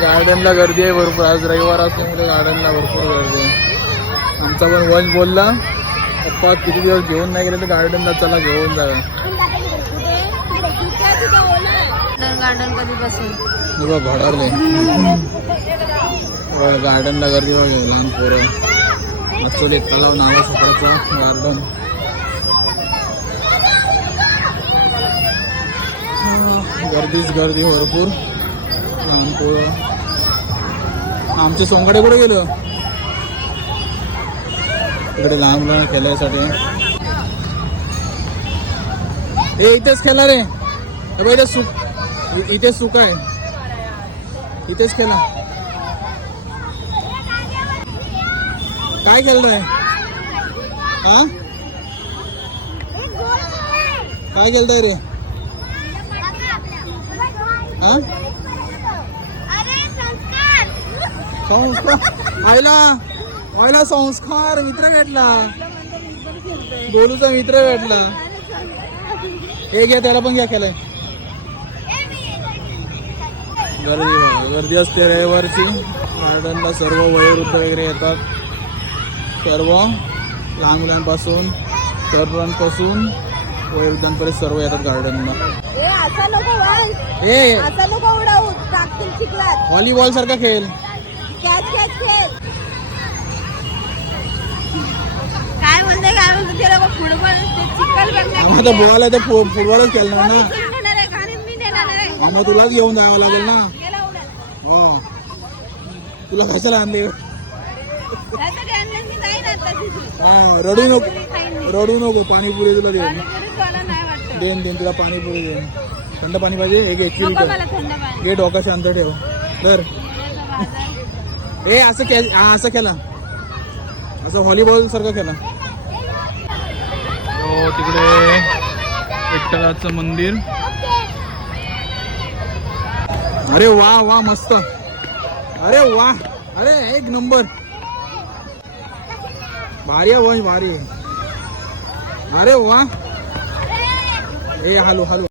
गार्डनला गर्दी आहे भरपूर. आज रविवार असल्यामुळे गार्डनला भरपूर गर्दी आहे. आमचा पण वंश बोलला पप्पा किती दिवस घेऊन नाही गेले तर गार्डनला चला घेऊन जाऊया. गार्डन कधीपासून भडारले गार्डनला गर्दी बघ. लहान पोरं ॲक्च्युली तलाव नावा सफराचं गार्डन. गर्दीच गर्दी भरपूर. लहान पोरं. आमचे सोंगाडे कुठे गेलं? इकडे लहान मुलांना खेळायसाठी. हे इथेच खेळा रे. इथे सुक, इथे सुक आहे. इथेच खेळा. काय खेळताय? हा काय खेळताय रे? हा संस्कार आयला आयला संस्कार मित्र भेटला. गोलूचा मित्र भेटला. हे घ्या त्याला पण घ्या खेळाय. गर्दी असते रविवारची. गार्डनला सर्व वयोवृद्ध वगैरे येतात. सर्व लहान मुलांपासून तरुणांपासून वयोवृद्धांपर्यंत सर्व येतात गार्डनला. हे व्हॉलीबॉल सारखा खेळ. काय म्हणते काय म्हणते त्याला फुटबॉल आता बॉल आहे तर फुटबॉलच खेळणार ना. मग तुलाच घेऊन जावं लागेल ना. हो तुला कशाला आणले? हा रडू नको रडू नको. पाणीपुरी तुला देईन देईन तुला पाणीपुरी देईन. थंड पाणी पाहिजे. एक एक घे. डोका शांत ठेव. तर हे असं हा असं खेळा. असं व्हॉलीबॉल सारखं खेळा. हो तिकडे विठ्ठलाचं मंदिर. अरे वा वा मस्त. अरे वा अरे एक नंबर. भारी आहे वंश भारी. अरे वा. ए हालू हालू.